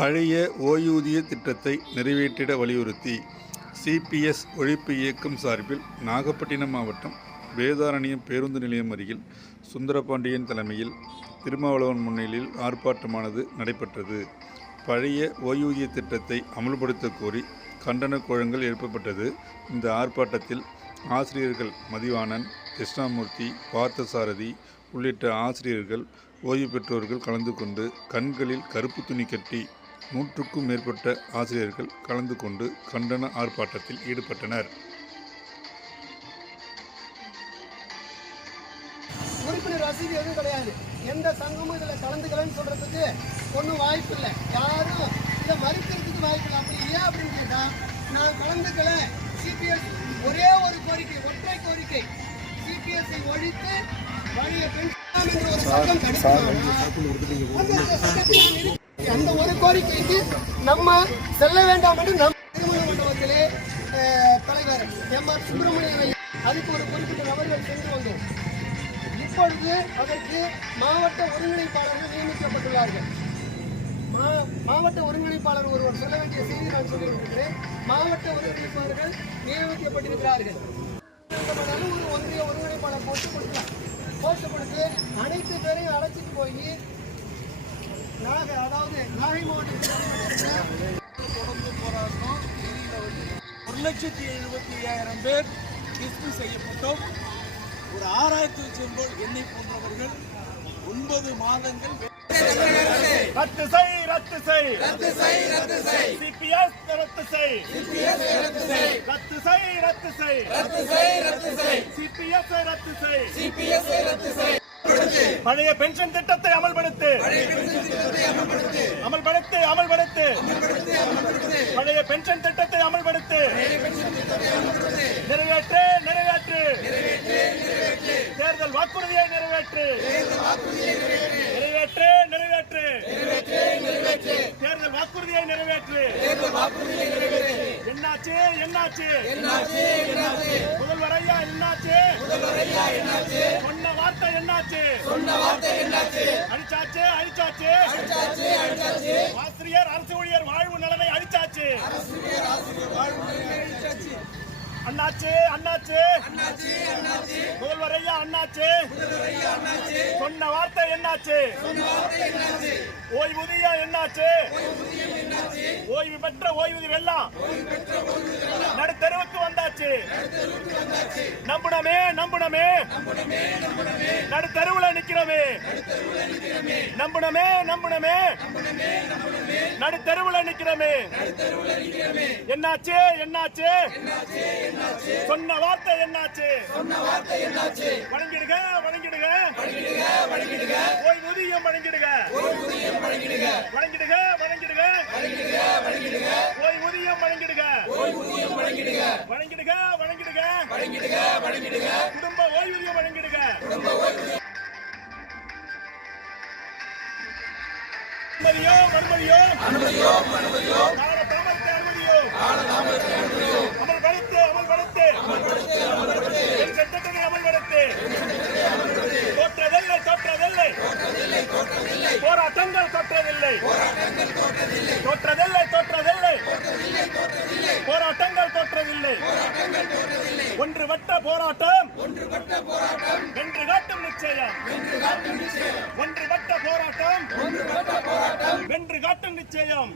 பழைய ஓய்வூதிய திட்டத்தை நிறைவேற்றிட வலியுறுத்தி சிபிஎஸ் ஒழிப்பு இயக்கம் சார்பில் நாகப்பட்டினம் மாவட்டம் வேதாரண்யம் பேருந்து நிலையம் அருகில் சுந்தரபாண்டியன் தலைமையில் திருமாவளவன் முன்னிலையில் ஆர்ப்பாட்டமானது நடைபெற்றது. பழைய ஓய்வூதிய திட்டத்தை அமல்படுத்த கோரி கண்டன கோஷங்கள் எழுப்பப்பட்டது. இந்த ஆர்ப்பாட்டத்தில் ஆசிரியர்கள் மதிவாணன், கிருஷ்ணமூர்த்தி, பார்த்தசாரதி உள்ளிட்ட ஆசிரியர்கள், ஓய்வு பெற்றோர்கள் கலந்து கொண்டு கண்களில் கருப்பு துணி கட்டி 100க்கும் மேற்பட்ட ஆசிரியர்கள் கலந்து கொண்டு கண்டன ஆர்ப்பாட்டத்தில் ஈடுபட்டனர். உறுப்பினர் வசதி எதுவும் கிடையாது. எந்த சங்கமும் இதில் கலந்துக்கலன்னு சொல்றதுக்கு ஒன்றும் வாய்ப்பு இல்லை. யாரும் இதை மறுக்கிறதுக்கு வாய்ப்பு இல்லை. அப்படி ஏன் அப்படின்னு கேட்டால், நான் கலந்துக்கல. சிபிஎஸ் ஒரே ஒரு கோரிக்கை, ஒற்றை கோரிக்கை, சிபிஎஸ்ஐ ஒழித்து பழைய பென்ஷன் என்ற ஒரு சங்கம் அந்த ஒரு கோரிக்கைக்கு நம்ம செல்ல வேண்டாம் என்று நம் திருமண மண்டபத்திலே தலைவர் எம்.ஆர். சுப்பிரமணியன் அதுக்கு ஒரு குறிப்பிட்ட நபர்கள் சென்று வந்தோம். இப்பொழுது அதற்கு மாவட்ட ஒருங்கிணைப்பாளர்கள் நியமிக்கப்பட்டுள்ளார்கள். மாவட்ட ஒருங்கிணைப்பாளர் ஒருவர் சொல்ல வேண்டிய செய்தி நான் சொல்லியிருக்கிறேன். மாவட்ட ஒருங்கிணைப்பாளர்கள் நியமிக்கப்பட்டிருக்கிறார்கள். ஒரு ஒன்றிய ஒருங்கிணைப்பாளர் போட்டு கொடுக்கலாம். போட்டு கொடுத்து அனைத்து பேரையும் அழைச்சிட்டு போய் நாகை மாவட்டத்தில் தொடர்ந்து போராட்டம். 1,75,000 பேர் டிஸ்மிஸ் செய்யப்பட்டோம். ஒரு 6,000 செம்போல் என்னை போன்றவர்கள் 9 மாதங்கள் ரத்து செய், ரத்து செய், ரத்து செய், ரத்து செய், சிபிஎஸ் ரத்து செய், சிபிஎஸ் ரத்து செய், ரத்து செய், ரத்து செய், ரத்து செய், ரத்து செய், சிபிஎஸ் ரத்து செய், சிபிஎஸ் ரத்து செய். பழைய பென்ஷன் திட்டத்தை அமல்படுத்து, அமல்படுத்து, அமல்படுத்து, பழைய பென்ஷன் திட்டத்தை அமல்படுத்து, நிறைவேற்று, நிறைவேற்று, தேர்தல் வாக்குறுதியை நிறைவேற்று, நிறைவேற்று, நிறைவேற்று, தேர்தல் வாக்குறுதியை நிறைவேற்று. என்னாச்சு, என்னாச்சு, முதல்வர் ஐயா என்னாச்சு, சொன்ன வார்த்தை என்னாச்சு, அழிச்சாச்சு, அழிச்சாச்சு, ஆசிரியர் அரசு ஊழியர் வாழ்வு நலனை அழிச்சாச்சு. அண்ணாச்சு, அண்ணாச்சு, முதல்வர் ஐயா அண்ணாச்சு, சொன்ன வார்த்தை என்னாச்சு, ஓய்வூதியம் என்னாச்சு, ஓய்வு பெற்ற ஓய்வூதியம் எல்லாம் நடுத்தெருவுக்கு வந்தாச்சு. நம்புனமே, நம்புனமே, நடுத்தெருவுல நிக்கிறோமே, நம்புனமே, நம்புனமே, நடுத்தெருவுல நிக்கிறோமே. என்னாச்சு, என்னாச்சு, சொன்ன வார்த்தை என்னாச்சு, வழங்கிடுக, வழங்கிடுக, ஓய்வூதியம் வழங்கிடுக, வழங்கிடுக, வழங்கிடுக, ஓய்வூதியம் வழங்கிடுக, வழங்கிடுக, வழங்கிடுக, குடும்ப ஓய்வூதியம் வழங்கிடுக. அனுமதியோ, அனுமதியோ, கால தாமதத்தை அனுமதியோ, அமல்படுத்து, அமல்படுத்து, என் சட்டத்தை அமல்படுத்து. தோற்றதில்லை, தோற்றதில்லை, போராட்டங்கள் தோற்றதில்லை, தோற்றதில்லை, தோற்றதில்லை, போராட்டங்கள் தோற்றதில்லை. ஒன்றுபட்ட போராட்டம் வென்று காட்டும் நிச்சயம், ஒன்றுபட்ட போராட்டம் வென்று காட்டும் நிச்சயம்.